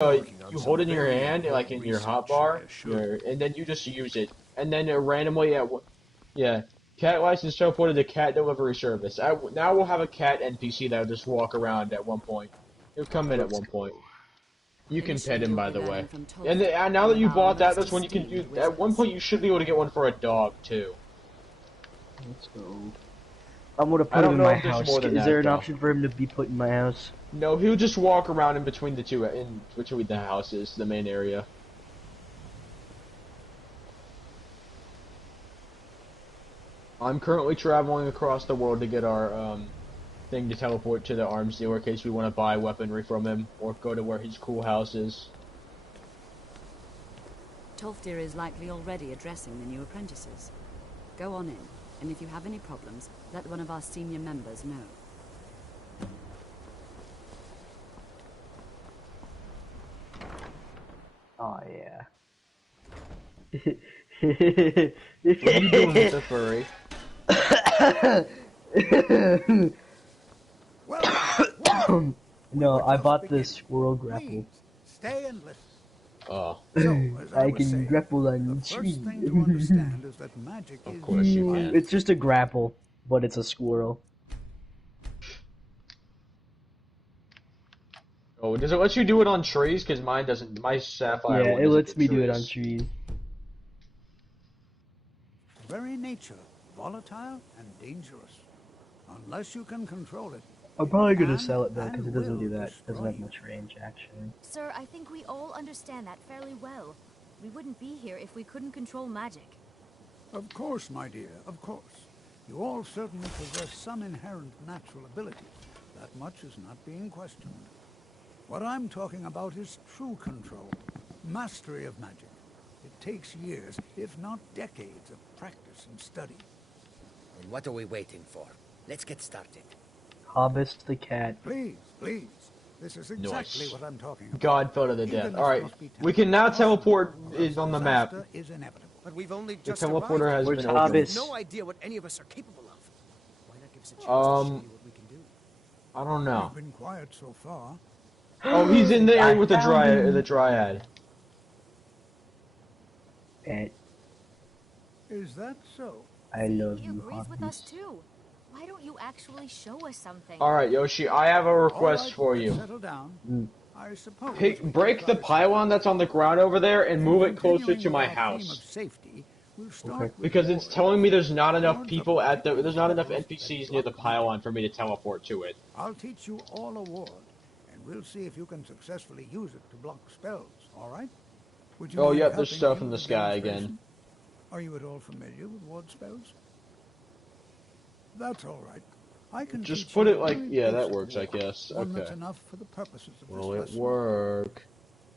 you hold it in your hand, like in your hotbar, and then you just use it, and then randomly yeah, cat license teleported to cat delivery service. Now we'll have a cat NPC that'll just walk around at one point. He'll come in at one point. You can pet him, by the way. And now that you bought that, that's when you can do. At one point, you should be able to get one for a dog too. Let's go. I'm gonna put him in my house. Is there an option for him to be put in my house? No, he'll just walk around in between the two, in between the houses, the main area. I'm currently traveling across the world to get our thing to teleport to the arms dealer in case we want to buy weaponry from him or go to where his cool house is. Tolfdir is likely already addressing the new apprentices. Go on in, and if you have any problems, let one of our senior members know. Oh yeah. What are you doing with the furry? No, I bought the squirrel grapple. Stay and listen. Oh. I can grapple on trees. Of course you can. It's just a grapple, but it's a squirrel. Oh, does it let you do it on trees? Because mine doesn't. My sapphire. Yeah, it lets me do it on trees. Very nature, volatile and dangerous. Unless you can control it. I'm probably gonna sell it though, because it doesn't do that. It doesn't have much range, actually. Sir, I think we all understand that fairly well. We wouldn't be here if we couldn't control magic. Of course, my dear, of course. You all certainly possess some inherent natural ability. That much is not being questioned. What I'm talking about is true control, mastery of magic. It takes years, if not decades, of practice and study. And what are we waiting for? Let's get started. Hobbist the cat. Please, please. This is exactly what I'm talking about. God photo the death. Alright, we can now teleport is on the map. Is inevitable. But we've only The just teleporter has Where's been Hobbist? no idea what any of us are capable of. Why not give us a chance to opened. show you what we can do? I don't know. We've been quiet so far. Oh, he's in the area with the found him. dryad. Pet. Is that so? I love He you, agrees with us Hobbist. too. Why don't you actually show us something? Alright, Yoshi, I have a request for you. Settle down. I suppose Break the pylon that's on the ground over there and move it closer to my house. Safety, we'll start Okay. with Because it's telling me there's not enough people there's not enough NPCs near the pylon for me to teleport to it. I'll teach you all a ward, and we'll see if you can successfully use it to block spells, all right? Would you Oh, mind yep, there's helping stuff me in the with sky demonstration? again. Are you at all familiar with ward spells? That's all right. I can Just teach put you it like, a very yeah, that basic works, I ward, guess. one that's Okay. enough for the purposes of Will this it lesson. work?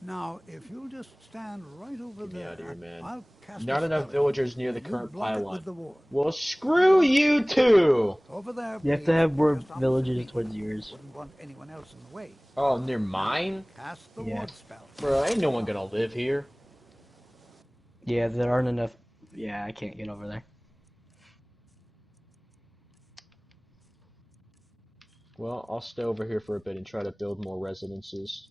Now, if you'll just stand right over Get me there, out of here, man. I'll cast Not a enough spell villagers near the and you current block it pylon. with the ward. Well, screw you too! Over there, You have to please, have more just opposite villages me. towards yours. Wouldn't want anyone else in the way. Oh, near mine? Cast the Yeah. ward spell. Bro, ain't no one gonna live here. Yeah, there aren't enough. Yeah, I can't get over there. Well, I'll stay over here for a bit and try to build more residences.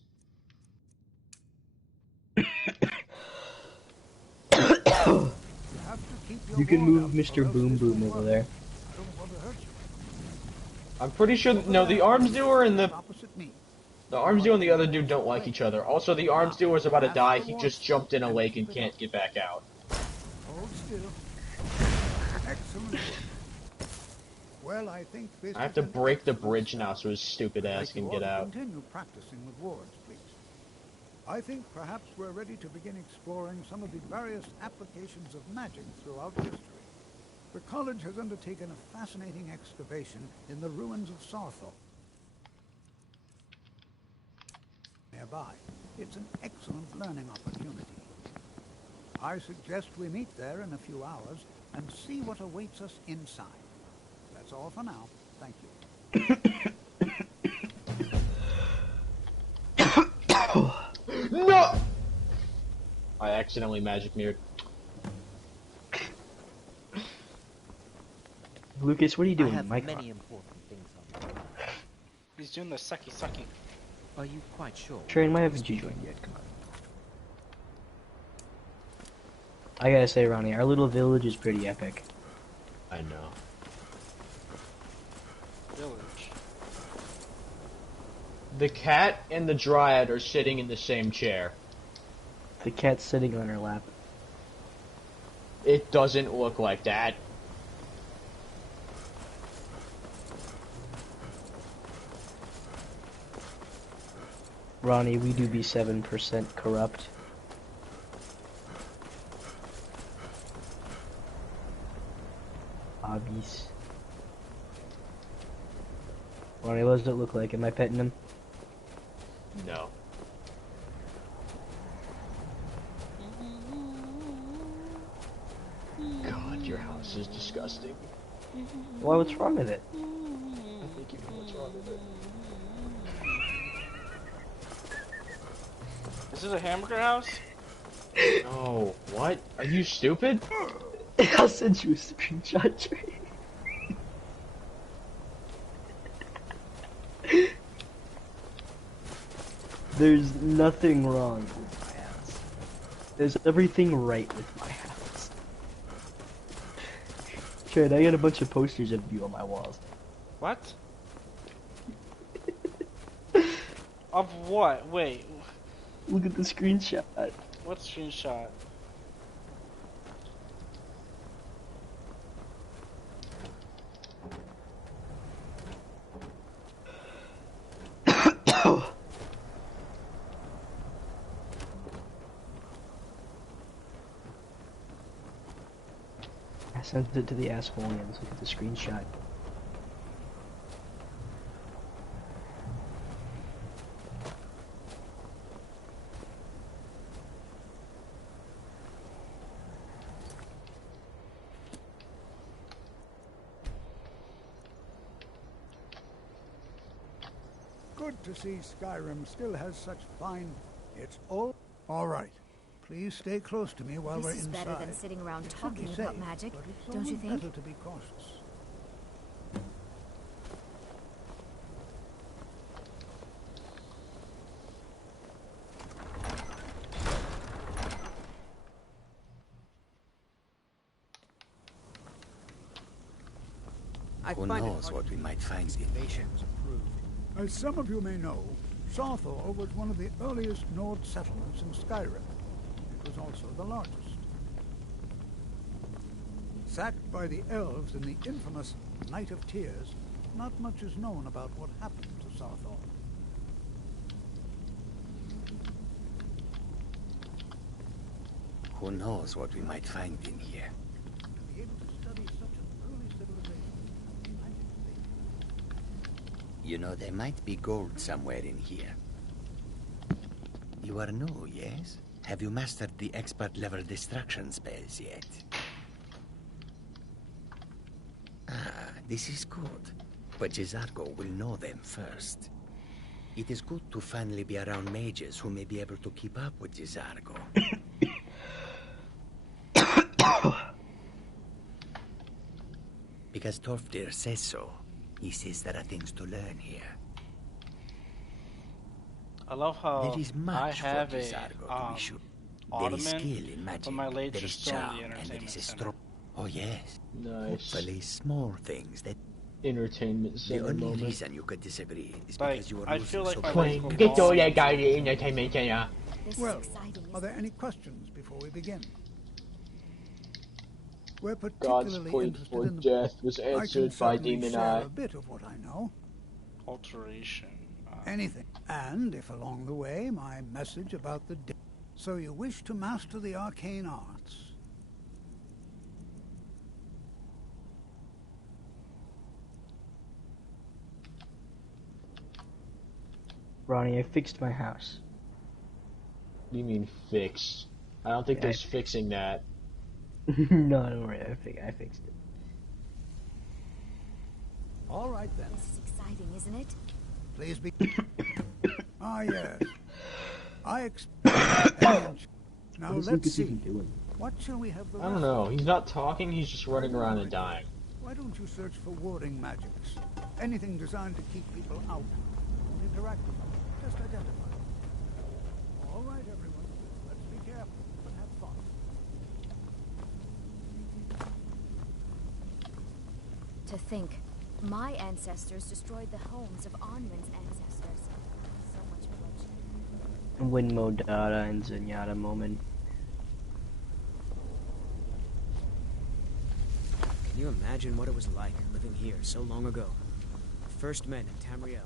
You can move Mr. Boom Boom over there. I don't want to hurt you. I'm pretty sure, no, the arms dealer and the Opposite me. arms dealer and the other dude don't like each other. Also, the arms dealer is about to die. He just jumped in a lake and can't get back out. Hold still. Excellent work. Well, I think this I have to break the bridge now so his stupid ass can get out. Continue practicing with wards, please. I think perhaps we're ready to begin exploring some of the various applications of magic throughout history. The college has undertaken a fascinating excavation in the ruins of Sarthor. Nearby, it's an excellent learning opportunity. I suggest we meet there in a few hours and see what awaits us inside. That's all for now. Thank you. No! I accidentally magic mirrored. Lucas, what are you I doing? have Mike? many important things on my mind. He's doing the sucky sucky. Are you quite sure? Train, why haven't you joined yet? Come on. I gotta say, Ronnie, our little village is pretty epic. I know. Village. The cat and the dryad are sitting in the same chair. The cat's sitting on her lap. It doesn't look like that. Ronnie, we do be 7% corrupt. Hobbies. Ronnie, what does it look like? Am I petting him? No. God, your house is disgusting. Why, what's wrong with it? I think you know what's wrong with it. Is this a hamburger house? No, what? Are you stupid? I'll send you a screenshot, Trey. There's nothing wrong with my house. There's everything right with my house. Trey, I got a bunch of posters of you on my walls. What? Of what? Wait. Look at the screenshot. What screenshot? I sent it to the asshole hands. Look at the screenshot. Good to see Skyrim still has such fine... It's all right. Please stay close to me while we're This is inside. better than sitting around It should talking be about safe, magic, but it's don't you always think? better to be cautious. Who knows what we might find in here? As some of you may know, Sarthor was one of the earliest Nord settlements in Skyrim. It was also the largest. Sacked by the elves in the infamous Night of Tears, not much is known about what happened to Sarthor. Who knows what we might find in here? To be able to study such an early civilization, magic things. You know, there might be gold somewhere in here. You are new, yes? Have you mastered the expert-level destruction spells yet? Ah, this is good. But Jizargo will know them first. It is good to finally be around mages who may be able to keep up with Jizargo. Because Torfdir says so. He says there are things to learn here. I love how There is I much have for a Jizargo to be sure. There is skill ottoman, in magic, but my legs there are is still in charm, the and there entertainment is a center. strong... Oh yes. Nice. Hopefully small things that... Entertainment The center only moment. reason you could disagree is Like, because you are I losing feel like so my much legs in will Get fall. all that guy in the entertainment center. This Well, is exciting, are isn't there it? any questions before we begin? We're God's particularly point interested for in the... death was I can answered by certainly Demon share Eye. a bit of what I know. Alteration. Anything. And if along the way my message about the... So you wish to master the arcane arts. Ronnie, I fixed my house. What do you mean fix? I don't think Yeah, there's fixing that. No, don't worry, I fixed it. All right then. This is exciting, isn't it? Please be... Ah, yes. I expect... Now What is let's Lucas see. even doing? What shall we have the I don't rest know. of? He's not talking, he's just running around and dying. Why don't you search for warding magics? Anything designed to keep people out. Don't interact with them. Just let To think, my ancestors destroyed the homes of Onwin's ancestors. So much bloodshed. Win Modada and Zenyatta moment. Can you imagine what it was like living here so long ago? First men in Tamriel.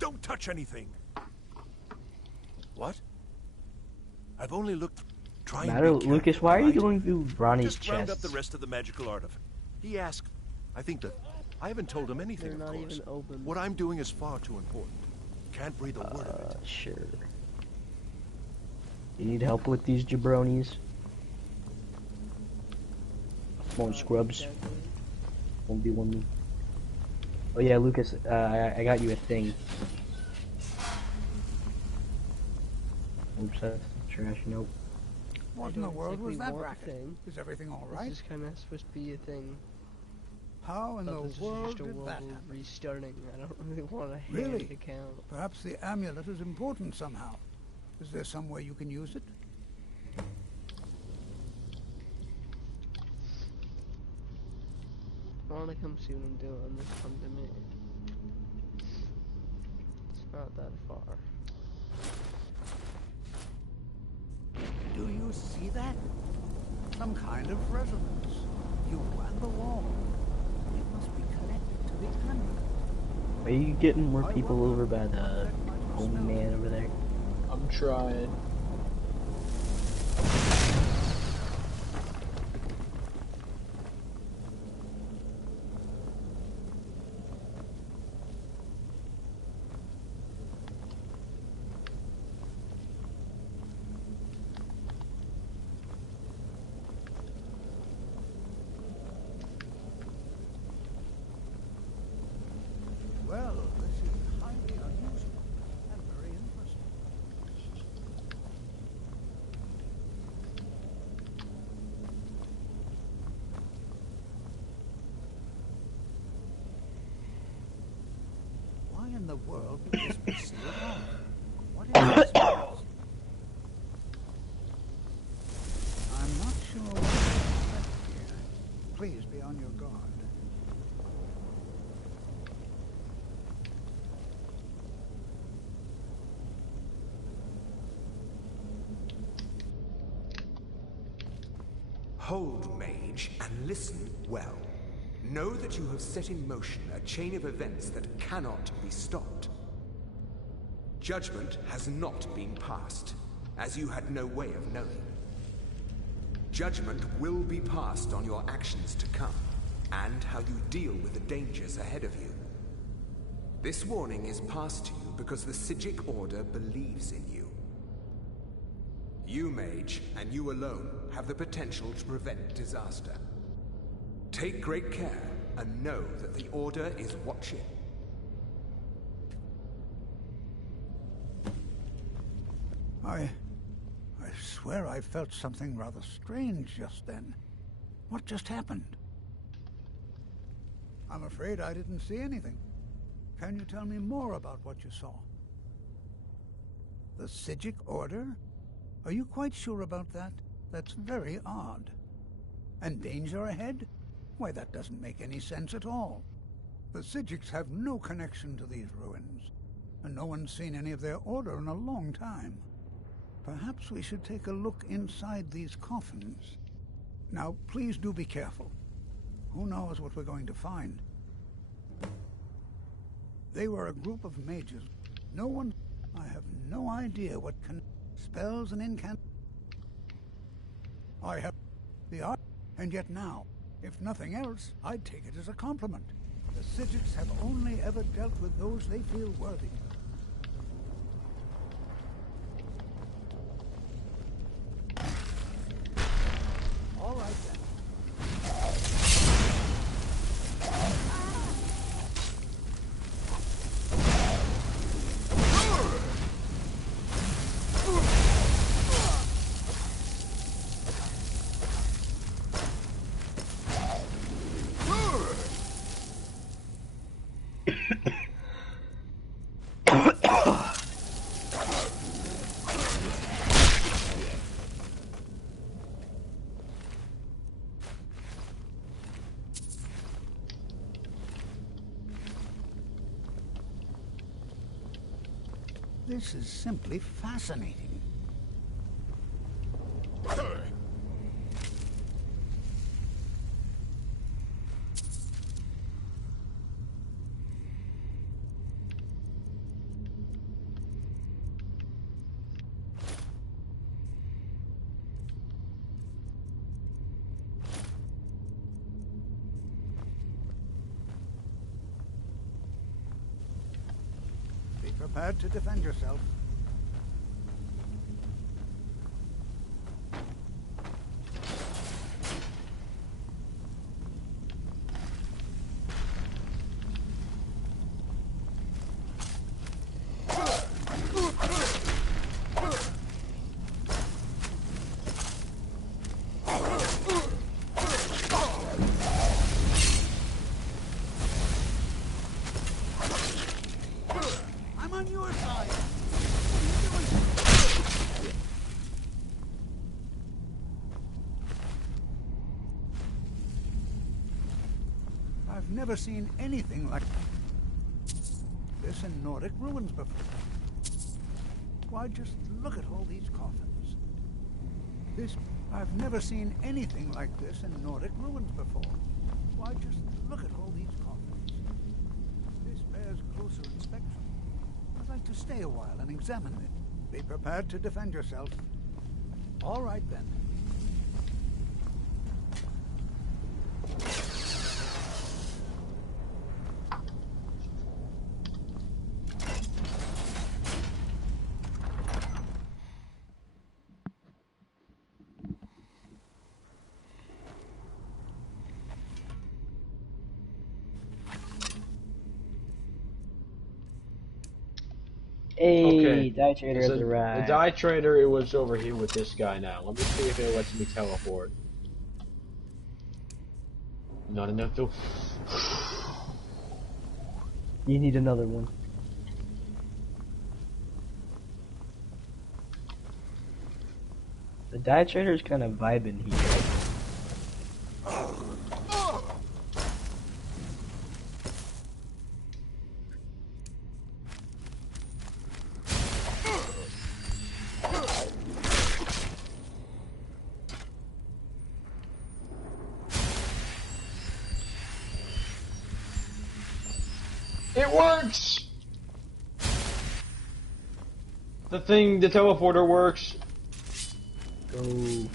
Don't touch anything! What? I've only looked... Try and be careful, Lucas, why are you right? going through Ronnie's Just round up chest? the rest of the magical artifact. He asked. I think that... I haven't told him anything, They're of not course. even open. What I'm doing is far too important. Can't breathe a word of it. Sure. You need help with these jabronis? Come on, scrubs. 1v1 me. Oh yeah, Lucas, I got you a thing. Oops, that's trash. Nope. What in the world was that racket? Thing. Is everything all right? This is kind of supposed to be a thing. How in the This world is just a did world that happen? restarting. I don't really want to Really? hand account. Perhaps the amulet is important somehow. Is there some way you can use it? If you want to come see what I'm doing, just come to me. It's not that far. Do you see that? Some kind of resonance. You and the wall. It must be connected to the amulet. Are you getting more people over by the homie man over there? I'm trying. Well, this is highly unusual and very interesting. Why in the world would this be sealed off? What is this? I'm not sure what to expect here. Please be on your guard. Hold, mage, and listen well. Know that you have set in motion a chain of events that cannot be stopped. Judgment has not been passed, as you had no way of knowing. Judgment will be passed on your actions to come, and how you deal with the dangers ahead of you. This warning is passed to you because the Psijic Order believes in you. You, mage, and you alone, have the potential to prevent disaster. Take great care, and know that the Order is watching. I swear I felt something rather strange just then. What just happened? I'm afraid I didn't see anything. Can you tell me more about what you saw? The Psijic Order? Are you quite sure about that? That's very odd. And danger ahead? Why, that doesn't make any sense at all. The Psijics have no connection to these ruins, and no one's seen any of their order in a long time. Perhaps we should take a look inside these coffins. Now, please do be careful. Who knows what we're going to find? They were a group of mages. I have no idea what spells and incant. I have the art, and yet now, if nothing else, I'd take it as a compliment. The Psijics have only ever dealt with those they feel worthy. All right then. This is simply fascinating. Be prepared to defend yourself. I'm on your side. What are you doing? I've never seen anything like this in Nordic ruins before. Why, just look at all these coffins. I've never seen anything like this in Nordic ruins before. Why, just look at all these coffins. This bears closer inspection. I'd like to stay a while and examine it. Be prepared to defend yourself. All right, then. Hey, Okay. Die Trader has The arrived. Die Trader, it was over here with this guy now. Let me see if it lets me teleport. Not enough to... You need another one. The Die Trader's kind of vibing here. It works! The teleporter works. Go.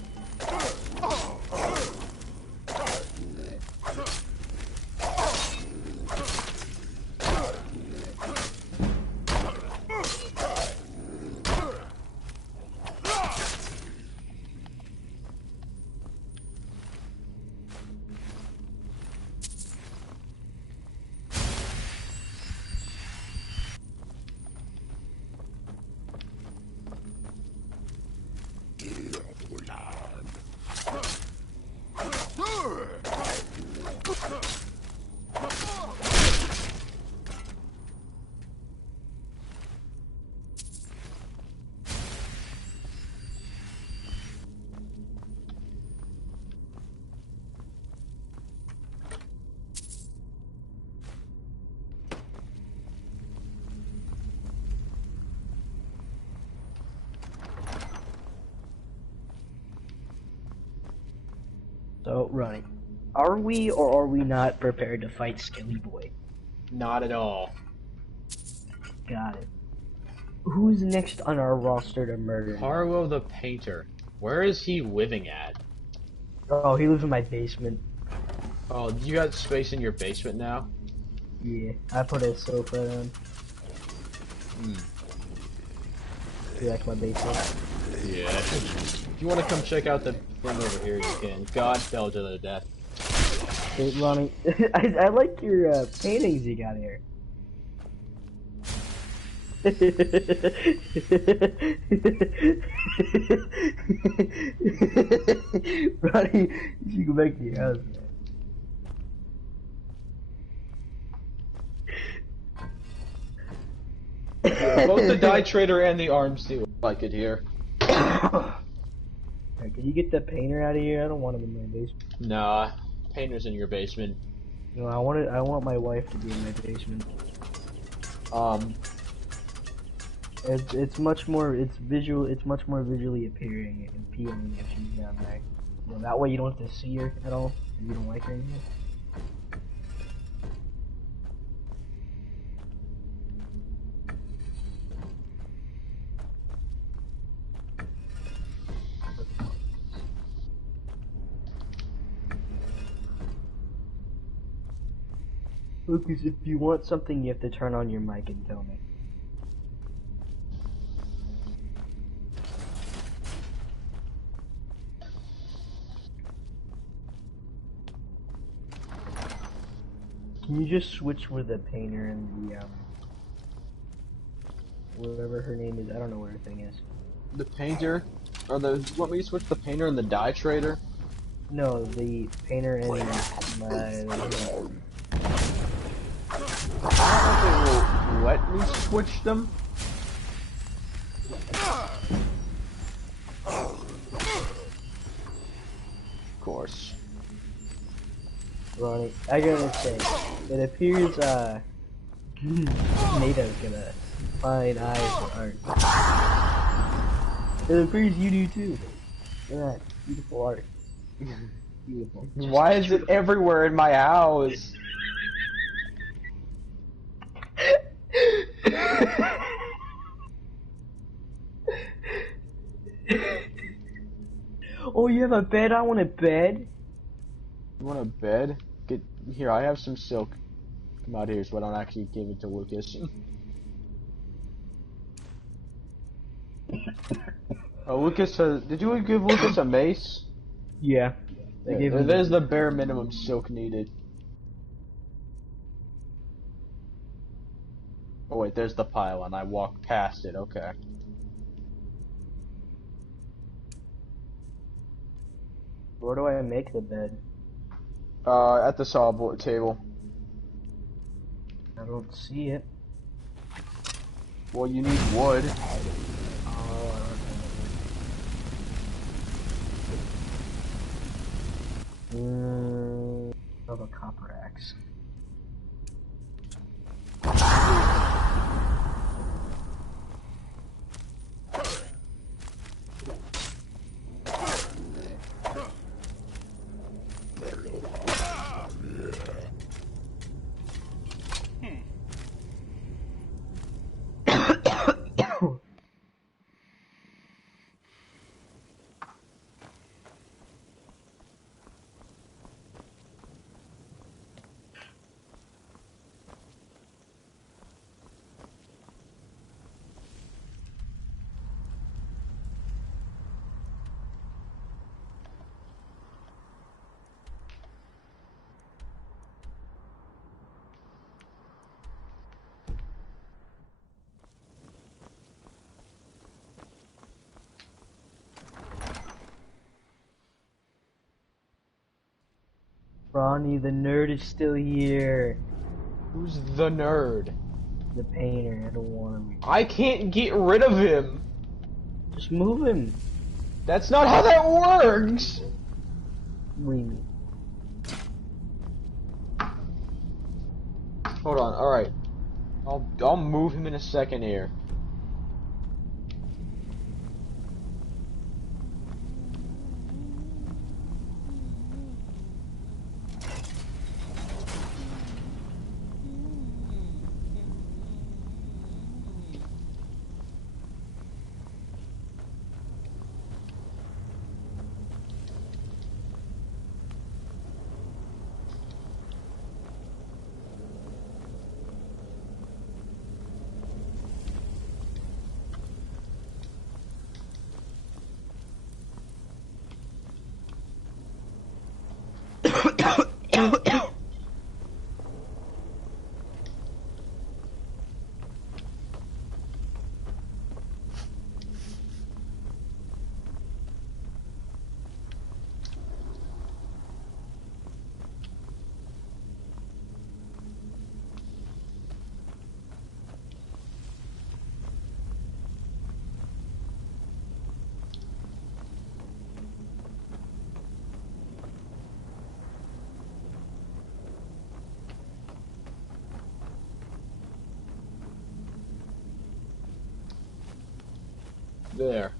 So, running. Are we or are we not prepared to fight Skelly Boy? Not at all. Got it. Who's next on our roster to murder? Harlow the Painter. Where is he living at? Oh, he lives in my basement. Oh, you got space in your basement now? Yeah, I put a sofa in. Yeah, that's my basement. Yeah. If you want to come check out the thing over here, you can. God fell to the death. Hey, Ronnie, I like your paintings you got here. Ronnie, you should go back to your house, man. Yeah, both the Die Trader and the Arms do like it here. Hey, can you get the painter out of here? I don't want him in my basement. Nah, Painter's in your basement. No, I want my wife to be in my basement. It's much more it's much more visually appealing and appealing if she's down there. You know, that way you don't have to see her at all if you don't like her anymore. Lucas, if you want something, you have to turn on your mic and tell me. Can you just switch with the painter and the, whatever her name is? I don't know what her thing is. The painter? Or the, you want me to switch the painter and the dye trader? No, the painter and my... I don't know if it will let me switch them. Of course. Ronnie, I gotta say, it appears, Nato's gonna find eyes for art. It appears you do too. Look at that, beautiful art. Beautiful. Why is it everywhere in my house? Oh, you have a bed? I want a bed. You want a bed? Get here. I have some silk. Come out here so I don't actually give it to Lucas. Oh, Lucas, did you give Lucas a mace? Yeah. There's the bare minimum silk needed. Oh wait, there's the pile and I walked past it, okay. Where do I make the bed? At the sawboard table. I don't see it. Well, you need wood. Of a copper axe. Ronnie, the nerd is still here. Who's the nerd? The painter, I don't want him. I can't get rid of him! Just move him. That's not how that works! What do you mean? Hold on, alright. I'll move him in a second here. There.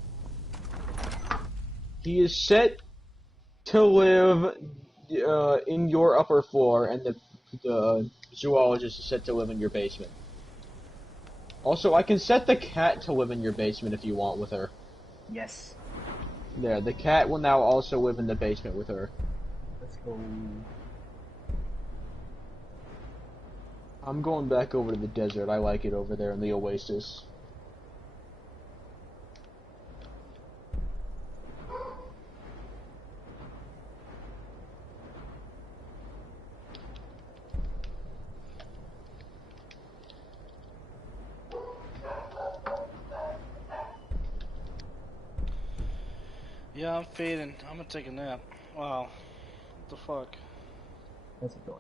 He is set to live in your upper floor, and the zoologist is set to live in your basement. Also, I can set the cat to live in your basement if you want with her. Yes. There, the cat will now also live in the basement with her. Let's go. I'm going back over to the desert. I like it over there in the oasis. Yeah, I'm fading. I'm gonna take a nap. Wow. What the fuck? That's a going.